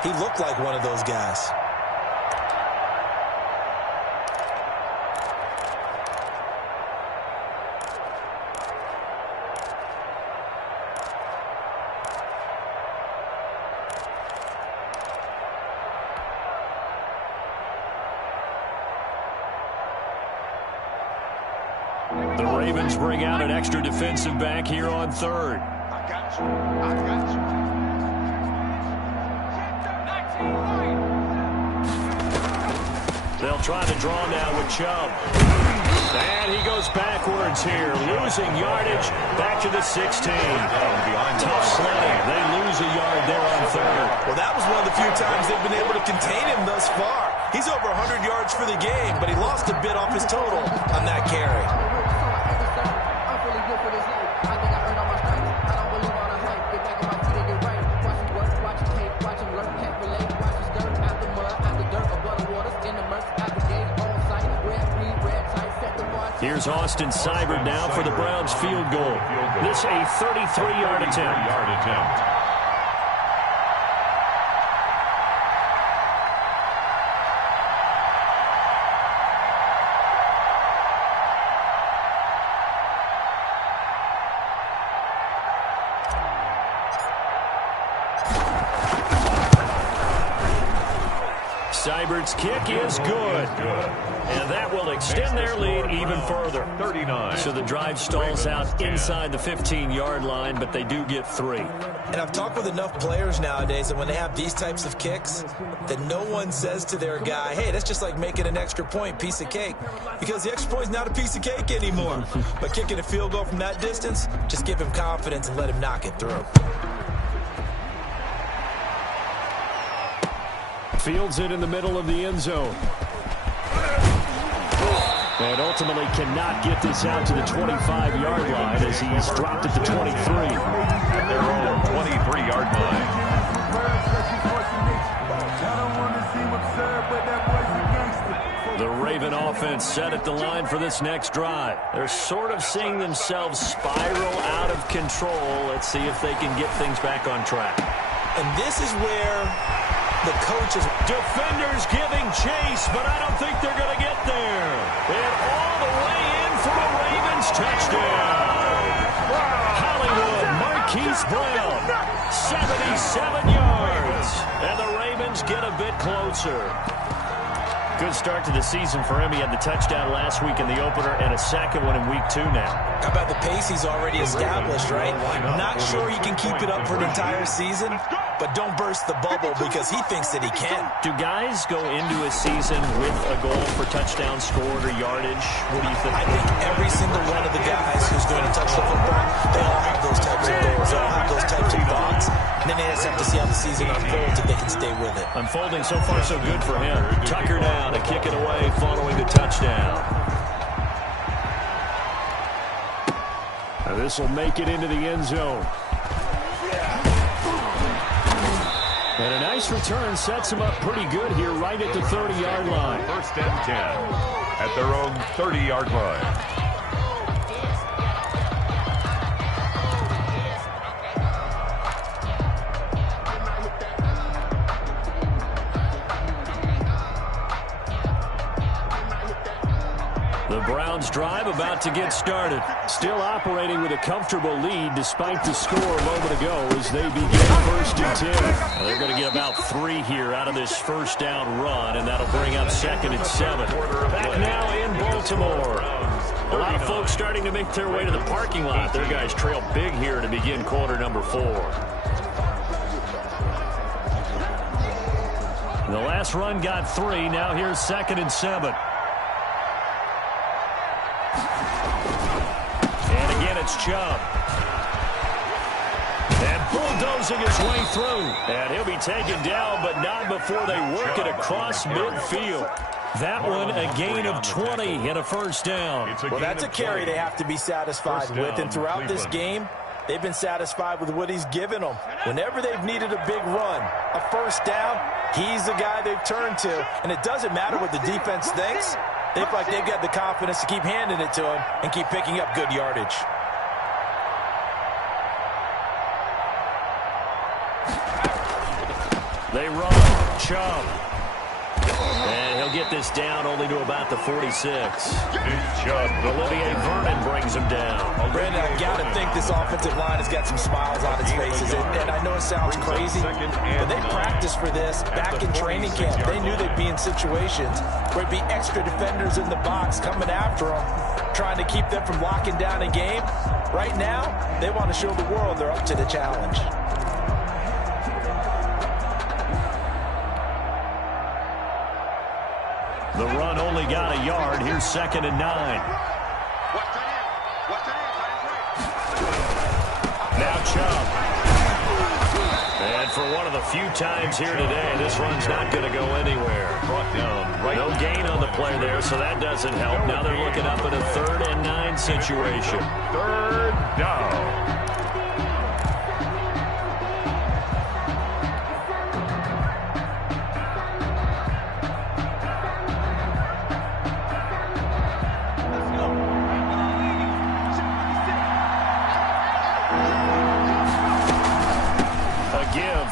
he looked like one of those guys. The Ravens bring out an extra defensive back here on 3rd. I got you. They'll try to draw now with Chubb. And he goes backwards here, losing yardage back to the 16. Tough sledding. They lose a yard there on 3rd. Well, that was one of the few times they've been able to contain him thus far. He's over 100 yards for the game, but he lost a bit off his total on that carry. for this life. I think I earned all my stripes. I don't believe all the hype. Get back on my feet and get right. Watch him work, watch him hate, watch him learn, can't relate. Watch his dirt, after mud, after dirt, above the waters, in the murks, at the gate, on site. Red, green, red, tight, set the bar. Here's Austin Seibert now for the Browns field goal. This a 33-yard attempt. Seibert's kick is good. And that will extend their lead even further. 39. So the drive stalls out inside the 15-yard line, but they do get 3. And I've talked with enough players nowadays that when they have these types of kicks, that no one says to their guy, hey, that's just like making an extra point, piece of cake. Because the extra point is not a piece of cake anymore. But kicking a field goal from that distance, just give him confidence and let him knock it through. Fields it in the middle of the end zone. And ultimately cannot get this out to the 25-yard line as he's dropped at the 23. At their own 23-yard line. The Raven offense set at the line for this next drive. They're sort of seeing themselves spiral out of control. Let's see if they can get things back on track. And this is where the coaches... Defenders giving chase, but I don't think they're going to get there. And all the way in for a Ravens touchdown. Hollywood Marquise Brown, 77 yards. And the Ravens get a bit closer. Good start to the season for him. He had the touchdown last week in the opener and a second one in week 2 now. How about the pace he's already established, right? Not sure he can keep it up for an entire season, but don't burst the bubble because he thinks that he can. Do guys go into a season with a goal for touchdown scored or yardage? What do you think? I think every single one of the guys who's going to touch the football, they all have those types of goals. They all have those types of thoughts. And then they just have to see how the season unfolds if they can stay with it. Unfolding so far so good for him. Tucker down to kick it away following the touchdown. Now this will make it into the end zone. And a nice return sets him up pretty good here right at the 30-yard line. First and 10 at their own 30-yard line. The Browns drive about to get started. Still operating with a comfortable lead despite the score a moment ago as they begin first and 10. They're going to get about 3 here out of this first down run, and that'll bring up second and 7. Back now in Baltimore. A lot of folks starting to make their way to the parking lot. Their guys trail big here to begin quarter number 4. The last run got 3. Now here's second and 7. It's Chubb. And bulldozing his way through. And he'll be taken down, but not before they work it across midfield. That one a gain of 20 and a first down. Well, that's a carry they have to be satisfied with. And throughout this game, they've been satisfied with what he's given them. Whenever they've needed a big run, a first down, he's the guy they've turned to. And it doesn't matter what the defense thinks. They feel like they've got the confidence to keep handing it to him and keep picking up good yardage. They run. Chubb. And he'll get this down only to about the 46. Olivier Vernon brings him down. Brandon, I got to think this offensive line has got some smiles on its faces. And I know it sounds crazy, but they practiced for this back in training camp. They knew they'd be in situations where it'd be extra defenders in the box coming after them, trying to keep them from locking down a game. Right now, they want to show the world they're up to the challenge. The run only got a yard. Here's second and 9. Now Chubb. And for one of the few times here today, this run's not going to go anywhere. Brought down right. No gain on the play there, so that doesn't help. Now they're looking up at a 3rd and 9 situation. 3rd down.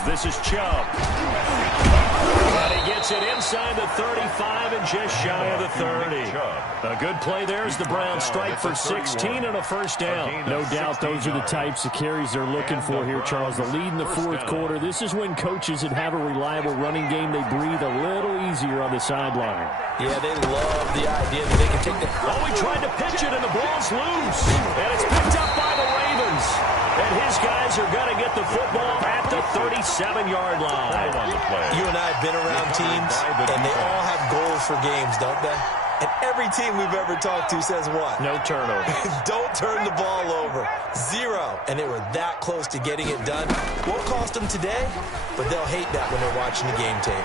This is Chubb. And he gets it inside the 35 and just shy of the 30. A good play there as the Browns strike for 16 and a first down. No doubt those are the types of carries they're looking for here, Charles. The lead in the 4th quarter. This is when coaches that have a reliable running game, they breathe a little easier on the sideline. Yeah, they love the idea that they can take the... Oh, he tried to pitch it, and the ball's loose. And it's picked up by the Ravens. And his guys are going to get the football at the 37-yard line. You and I have been around teams, and they all have goals for games, don't they? And every team we've ever talked to says what? No turnover. Don't turn the ball over. 0. And they were that close to getting it done. Won't cost them today, but they'll hate that when they're watching the game tape.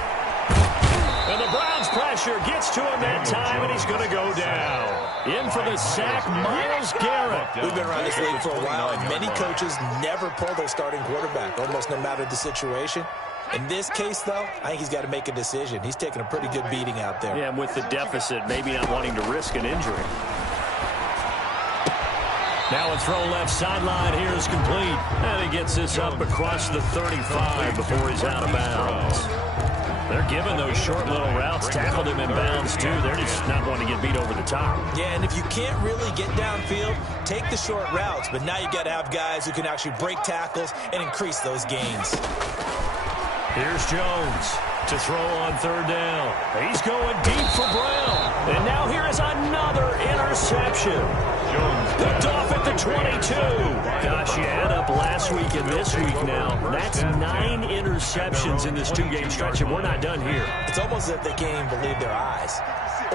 And the Browns pressure gets to him that time, and he's going to go down. In for the sack, Myles Garrett. We've been around this league for a while, and many coaches never pull their starting quarterback, almost no matter the situation. In this case, though, I think he's got to make a decision. He's taking a pretty good beating out there. Yeah, and with the deficit, maybe not wanting to risk an injury. Now a throw left sideline here is complete. And he gets this up across the 35 before he's out of bounds. They're giving those short little routes, tackled him in bounds too. They're just not wanting to get beat over the top. Yeah, and if you can't really get downfield, take the short routes. But now you got to have guys who can actually break tackles and increase those gains. Here's Jones to throw on 3rd down. He's going deep for Brown. And now here is another interception. Picked off at the 22. Gosh, you add up last week and this week now. That's 9 interceptions in this 2-game stretch, and we're not done here. It's almost as if they can't even believe their eyes.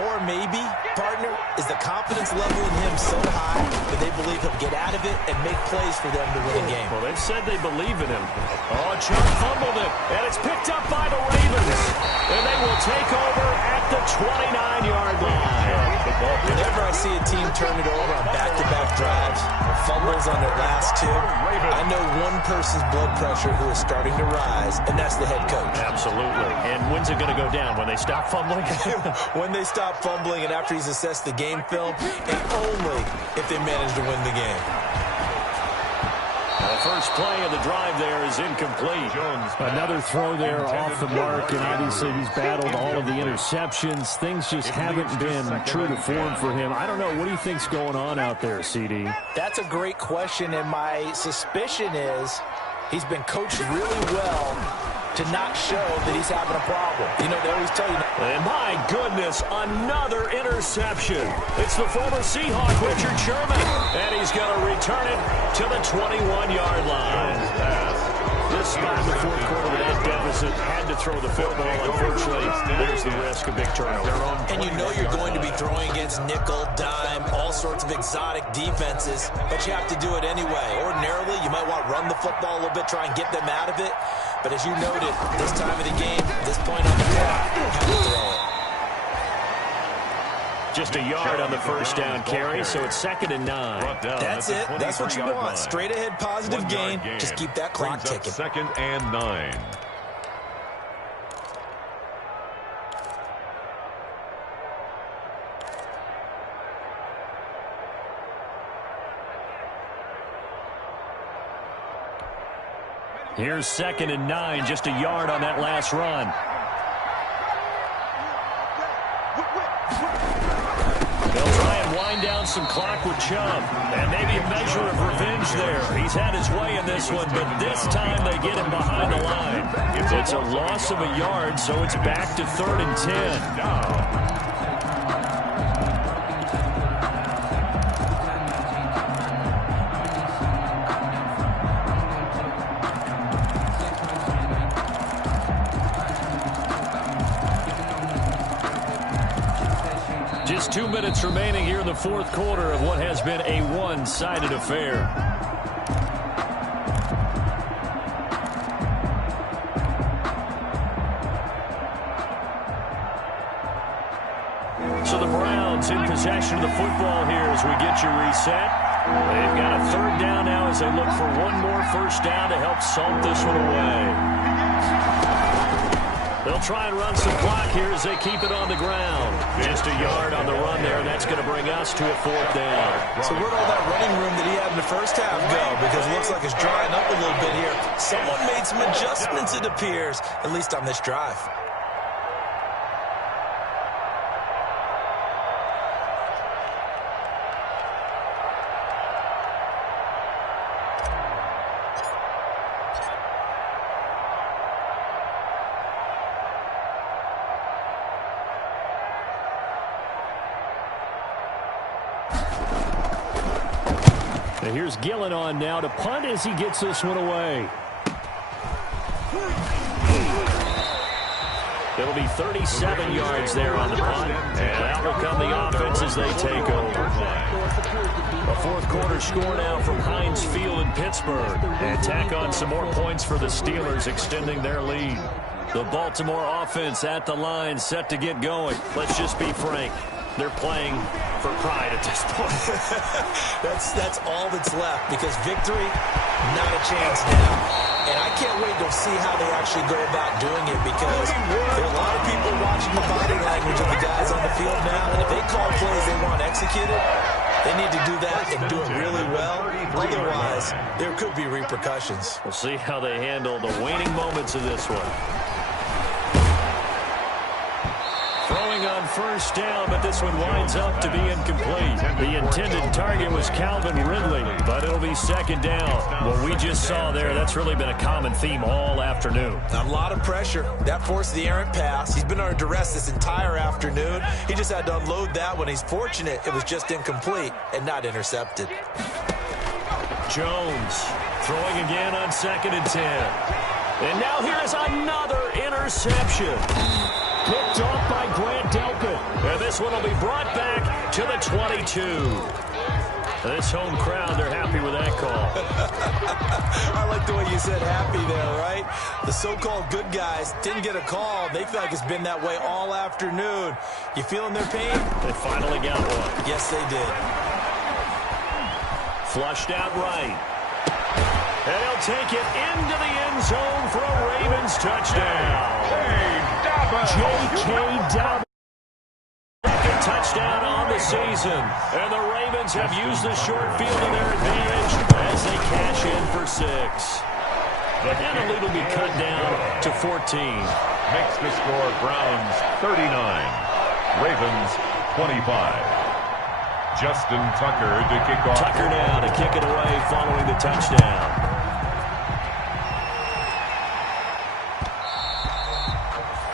Or maybe, partner, is the confidence level in him so high that they believe he'll get out of it and make plays for them to win a game. Well, they've said they believe in him. Oh, Chubb fumbled it, and it's picked up by the Ravens. And they will take over at the 29-yard line. Whenever I see a team turn it over on back-to-back drives, fumbles on their last 2, I know one person's blood pressure who is starting to rise, and that's the head coach. Absolutely. And when's it going to go down? When they stop fumbling? When they stop fumbling and after he's assessed the game film, and only if they manage to win the game. The first play of the drive there is incomplete. Another throw there off the mark, and obviously he's battled all of the interceptions. Things just haven't been true to form for him. I don't know. What do you think's going on out there, CD? That's a great question, and my suspicion is he's been coached really well to not show that he's having a problem. You know, they always tell you. And my goodness, another interception. It's the former Seahawk, Richard Sherman. And he's going to return it to the 21-yard line. This spot in the 4th quarter with that deficit had to throw the football. Unfortunately, there's the risk of big turnover. And you know you're going to be throwing against nickel, dime, all sorts of exotic defenses, but you have to do it anyway. Ordinarily, you might want to run the football a little bit, try and get them out of it. But as you noted, this time of the game, this point on the clock, you have to throw it. Just a yard on the first down carry, so it's 2nd and 9. That's it. That's what you want. Straight ahead positive gain. Just keep that clock ticking. 2nd and 9. Here's 2nd and 9, just a yard on that last run. They'll try and wind down some clock with Chubb. And maybe a measure of revenge there. He's had his way in this one, but this time they get him behind the line. It's a loss of a yard, so it's back to 3rd and 10. Just 2 minutes remaining here in the 4th quarter of what has been a one-sided affair. possession of the football here as we get you reset. They've got a third down now as they look for one more first down to help salt this one away. They'll try and run some clock here as they keep it on the ground. Just a yard on the run there, and that's going to bring us to a fourth down. So where'd all that running room that he had in the first half go? Because it looks like it's drying up a little bit here. Someone made some adjustments, it appears, at least on this drive. And here's Gillen on now to punt as he gets this one away. It'll be 37 yards there on the punt. And out will come the offense as they take over. A fourth quarter score now from Heinz Field in Pittsburgh. And tack on some more points for the Steelers, extending their lead. The Baltimore offense at the line, set to get going. Let's just be frank. They're playing for pride at this point. That's all that's left, because victory, not a chance now. And I can't wait to see how they actually go about doing it, because there are a lot of people watching the body language of the guys on the field now, and if they call plays they want executed, they need to do that and do it really well. Otherwise, there could be repercussions. We'll see how they handle the waning moments of this one. Throwing on first down, but this one winds up to be incomplete. The intended target was Calvin Ridley, but it'll be second down. What we just saw there, that's really been a common theme all afternoon. A lot of pressure. That forced the errant pass. He's been under duress this entire afternoon. He just had to unload that one. He's fortunate it was just incomplete and not intercepted. Jones throwing again on 2nd and 10. And now here's another interception. Picked off by Grant Delpit. And this one will be brought back to the 22. This home crowd, they're happy with that call. I like the way you said happy there, right? The so-called good guys didn't get a call. They feel like it's been that way all afternoon. You feeling their pain? They finally got one. Yes, they did. Flushed out right. And he'll take it into the end zone for a Ravens touchdown. J.K. Dobbins. Second touchdown on the season. And the Ravens have used the short field to their advantage as they cash in for 6. And the lead will be cut down to 14. Makes the score Browns 39, Ravens 25. Justin Tucker to kick off. Tucker now to kick it away following the touchdown.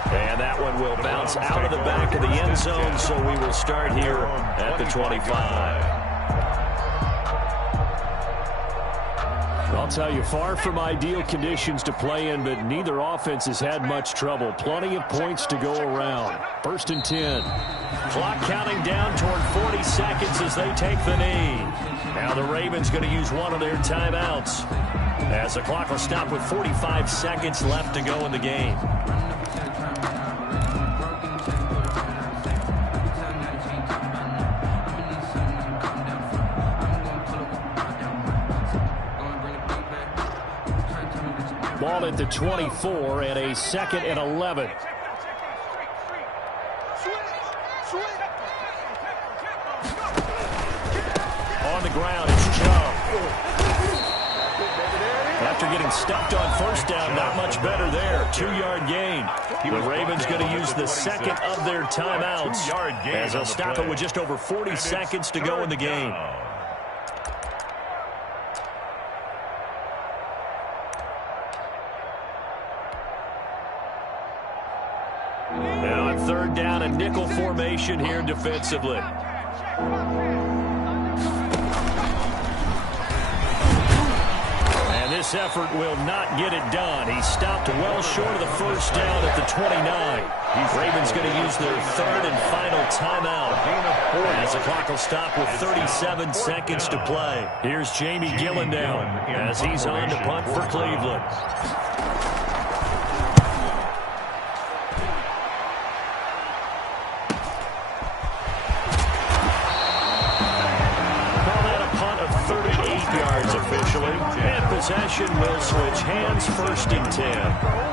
And that one will bounce out of the back of the end zone, so we will start here at the 25. I'll tell you, far from ideal conditions to play in, but neither offense has had much trouble. Plenty of points to go around. 1st and 10. Clock counting down toward 40 seconds as they take the knee. Now the Ravens going to use one of their timeouts, as the clock will stop with 45 seconds left to go in the game. Ball at the 24 and a 2nd and 11. On the ground, it's Chubb. After getting stuffed on first down, not much better there. 2-yard gain. The Ravens going to use the second of their timeouts as they'll stop it with just over 40 seconds to go in the game. Now on 3rd down, a nickel formation here defensively. And this effort will not get it done. He stopped well short of the first down at the 29. Ravens going to use their 3rd and final timeout as the clock will stop with 37 seconds to play. Here's Jamie Gillen down as he's on to punt for Cleveland. possession will switch hands, 1st and 10.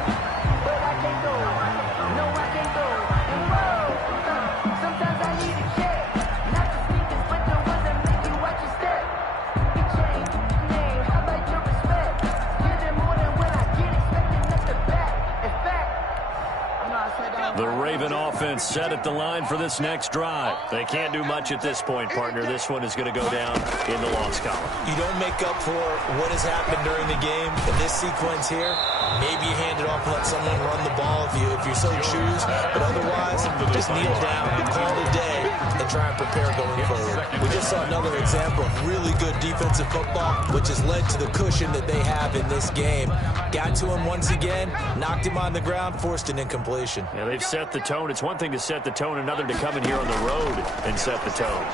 The Raven offense set at the line for this next drive. They can't do much at this point, partner. This one is going to go down in the loss column. You don't make up for what has happened during the game in this sequence here. Maybe you hand it off and let someone run the ball if you so choose. But otherwise, just kneel down, call it a day, and try and prepare going forward. We just saw another example of really good defensive football, which has led to the cushion that they have in this game. Got to him once again, knocked him on the ground, forced an incompletion. Yeah, they've set the tone. It's one thing to set the tone, another to come in here on the road and set the tone.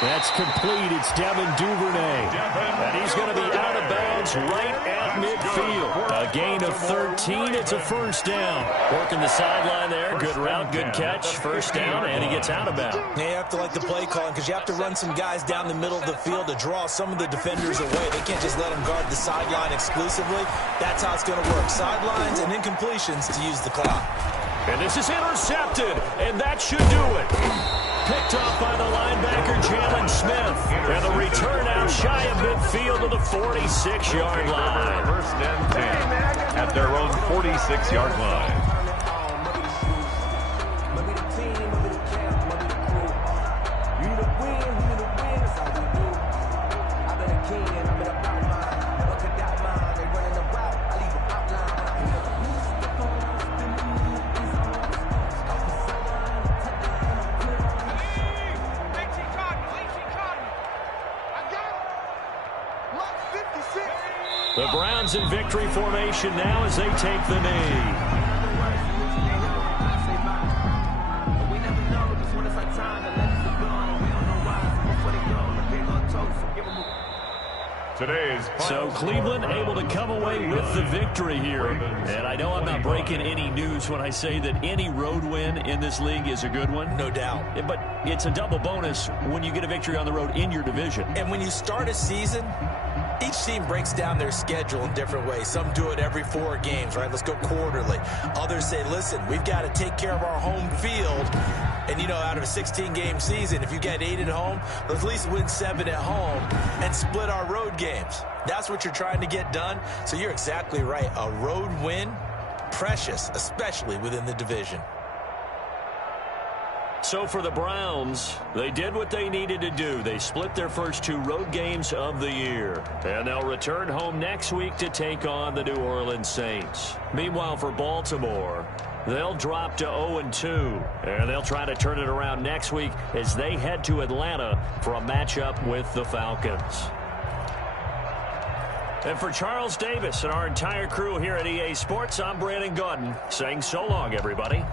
That's complete. It's Devin Duvernay. And he's going to be out of bounds right at midfield. A gain of 13. It's a 1st down. Working the sideline there. Good route, good catch. 1st down, and he gets out of bounds. You have to like the play calling because you have to run some guys down the middle of the field to draw some of the defenders away. They can't just let them guard the sideline exclusively. That's how it's going to work. Sidelines and incompletions to use the clock. And this is intercepted, and that should do it. Picked off by the linebacker, Jalen Smith. And the return out shy of midfield to the 46-yard line. 1st and 10 at their own 46-yard line. The Browns in victory formation now as they take the knee. So Cleveland able to come away with the victory here. And I know I'm not breaking any news when I say that any road win in this league is a good one. No doubt. But it's a double bonus when you get a victory on the road in your division. And when you start a season, each team breaks down their schedule in different ways. Some do it every 4 games, right? Let's go quarterly. Others say, listen, we've got to take care of our home field. And, you know, out of a 16-game season, if you get 8 at home, let's at least win 7 at home and split our road games. That's what you're trying to get done. So you're exactly right. A road win, precious, especially within the division. So for the Browns, they did what they needed to do. They split their first 2 road games of the year. And they'll return home next week to take on the New Orleans Saints. Meanwhile, for Baltimore, they'll drop to 0-2. And they'll try to turn it around next week as they head to Atlanta for a matchup with the Falcons. And for Charles Davis and our entire crew here at EA Sports, I'm Brandon Gaudin saying so long, everybody.